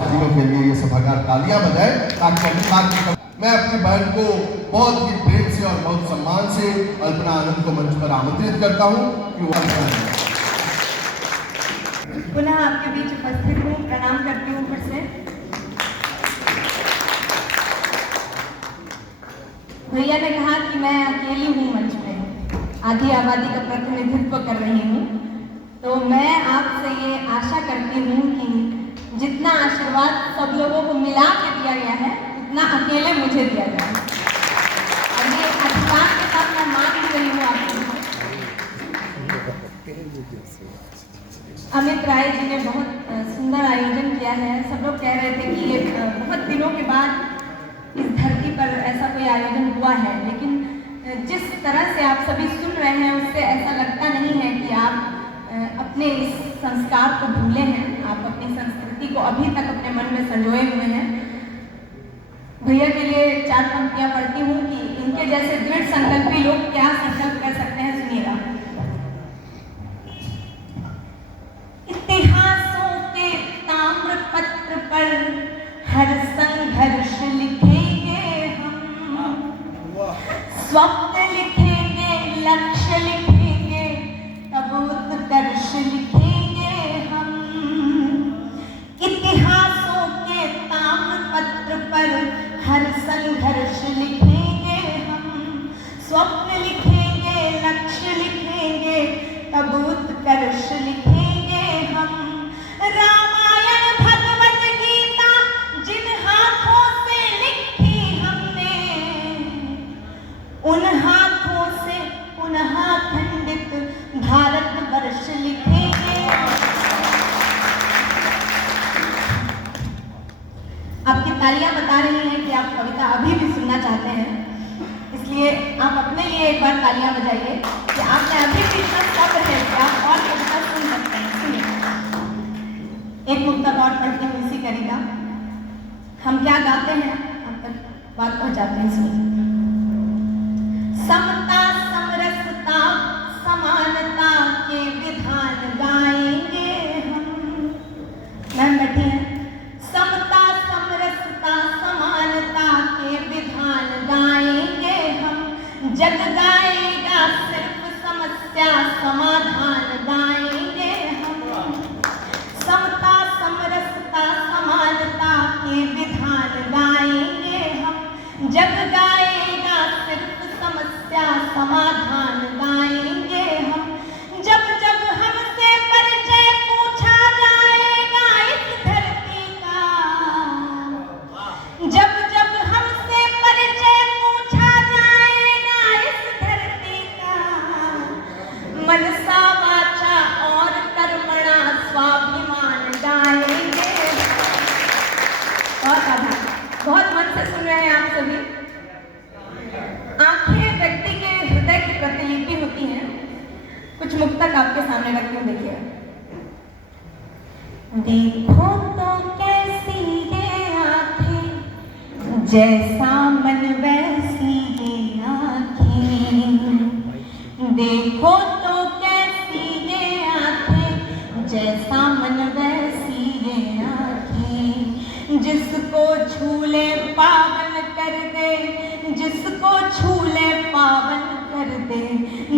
साथियों के लिए ये सभागार तालियां बजाए ताकि अगली बार मैं अपनी बहन को बहुत ही प्रेम से और बहुत सम्मान से अल्पना आनंद को मंच पर आमंत्रित करता हूं कि वो पुनः आपके बीच उपस्थित हूँ। प्रणाम करती हूँ फिर से। भैया ने कहा कि मैं अकेली हूँ मंच में, आधी आबादी का प्रतिनिधित्व कर रही हूँ, तो मैं आपसे ये आशा करती हूँ कि जितना आशीर्वाद सब लोगों को मिला के दिया गया है उतना अकेले मुझे दिया जाए। और ये अधिकार के साथ मैं मांग रही हूँ आपसे। अमित राय जी ने बहुत सुंदर आयोजन किया है। सब लोग कह रहे थे कि ये बहुत दिनों के बाद इस धरती पर ऐसा कोई आयोजन हुआ है, लेकिन जिस तरह से आप सभी सुन रहे हैं उससे ऐसा लगता नहीं है कि आप अपने इस संस्कार को भूले हैं। आप अपनी संस्कृति को अभी तक अपने मन में संजोए हुए हैं। भैया के लिए 4 पंक्तियां पढ़ती हूँ कि इनके जैसे दृढ़ संकल्पी लोग क्या संकल्प कर सकते हैं, सुनिएगा। इतिहासों के ताम्र पत्र पर हर संघर्ष लिखेंगे हम, स्वप्न लिखेंगे, लक्ष्य लिखेंगे, तब उत्कर्ष लिखेंगे हम। इतिहासों के ताम्र पत्र पर हर संघर्ष लिखेंगे हम, स्वप्न लिखेंगे, लक्ष्य लिखेंगे, तब उत्कर्ष लिखेंगे हम। रामायण भगवत गीता जिन हाथों से लिखी हमने, उन हाथों से पुनः खंडित भारत वर्ष लिखेंगे। आपकी तालियां बता रही हैं कि आप कविता अभी भी सुनना चाहते हैं, इसलिए आप अपने लिए एक बार तालियां बजाइए कि आपने अभी भी इतना सब्र है कि आप और कविता सुन सकते हैं। सुनिए, एक मुक्तक और पढ़ती हूँ इसी कविता। हम क्या गाते हैं आप तक बात पहुंचाते हैं। सुनिए। समता, समरसता, समानता के विधान गाएंगे हम। मैम बैठी हैं। समता, समरसता, समानता के विधान गाएंगे हम। जग गाएगा सिर्फ समस्या समाधान गाएंगे हम। समता, समरसता, समानता के विधान गाएंगे हम। जग गाएगा सिर्फ समस्या समाधान गाएंगे हम। जब जब हमसे परिचय पूछा जाएगा इस धरती का, जब जब हमसे परिचय पूछा जाएगा इस धरती का, मनसा वाचा और कर्मणा स्वाभिमान गाएंगे। बहुत आभार। बहुत मन से सुन रहे हैं आप सभी। आंखें व्यक्ति के हृदय की प्रतिलिपि होती हैं। कुछ मुक्तक आपके सामने रखती हूँ, देखिए। देखो तो कैसी ये आंखें, जैसा मन वैसी ये आंखें। देखो तो कैसी ये आंखें, जैसा मन वैसी ये आंखें। जिसको छूले पावन कर दे, जिसको छूले पावन कर दे,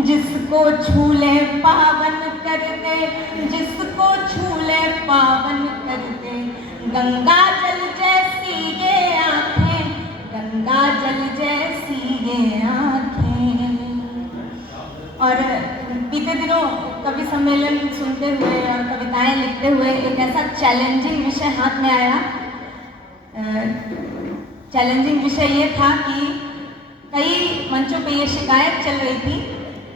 जिसको छूले पावन कर दे, जिसको छूले पावन कर दे। गंगा जल जैसी ये आंखें, गंगा जल जैसी ये आंखें। और बीते दिनों कवि सम्मेलन सुनते हुए और कविताएं लिखते हुए एक ऐसा चैलेंजिंग विषय हाथ में आया। चैलेंजिंग विषय ये था कि कई मंचों पे ये शिकायत चल रही थी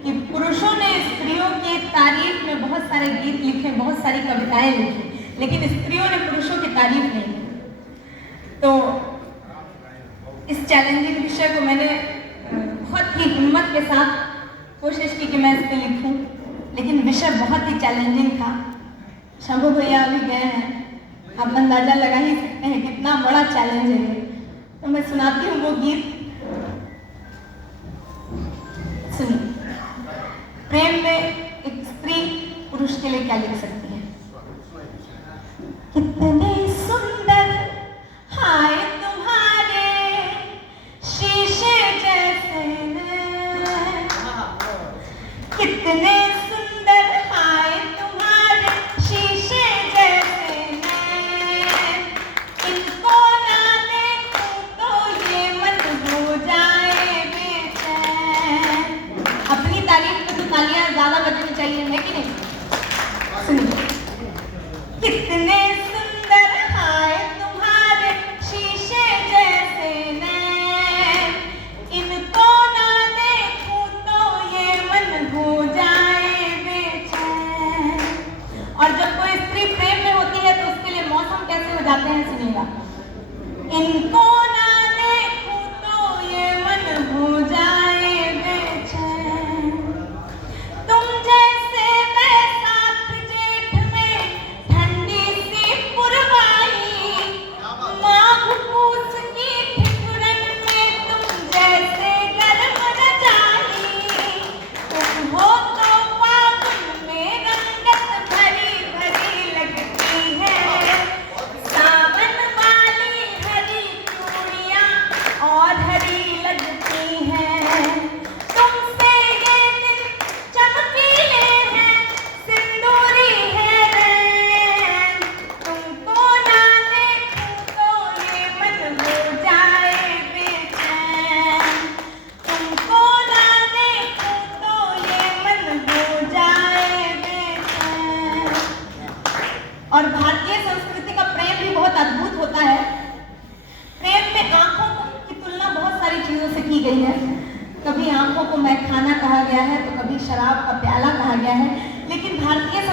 कि पुरुषों ने स्त्रियों की तारीफ में बहुत सारे गीत लिखे, बहुत सारी कविताएं लिखी, लेकिन स्त्रियों ने पुरुषों की तारीफ नहीं की। तो इस चैलेंजिंग विषय को मैंने बहुत ही हिम्मत के साथ कोशिश की कि मैं इस पर लिखूं, लेकिन विषय बहुत ही चैलेंजिंग था। शंभू भैया अभी गए हैं, आप अंदाजा लगा ही सकते हैं कितना बड़ा चैलेंज है ये। तो मैं सुनाती हूँ वो गीत, सुनिए। प्रेम में एक स्त्री पुरुष के लिए क्या लिख सकती है? कितने सुंदर गाते हैं, सुनिएगा। इनको ना देखूं तो ये मन हो जाए बेचैन, तुम जैसे बैसाख जेठ में ठंडी सी पुरवाई, माघ पूस की ठिठुरन में तुम जैसे गर्म रजाई, तुम हो तो फागुन में रंगत भरी भरी लगती है, सावन वाली हरी चूड़ियां और हरी लगती हैं, तुमसे ये दिन चमकीले हैं, सिंदूरी है रैन, तुमको ना देखूं तो ये मन हो जाए बेचैन, तुमको ना देखूं तो ये मन हो जाए बेचैन। और भारतीय संस्कृति का प्रेम भी बहुत अद्भुत होता है। प्रेम में आंखों की तुलना बहुत सारी चीजों से की गई है। कभी आंखों को मैखाना कहा गया है, तो कभी शराब का प्याला कहा गया है, लेकिन भारतीय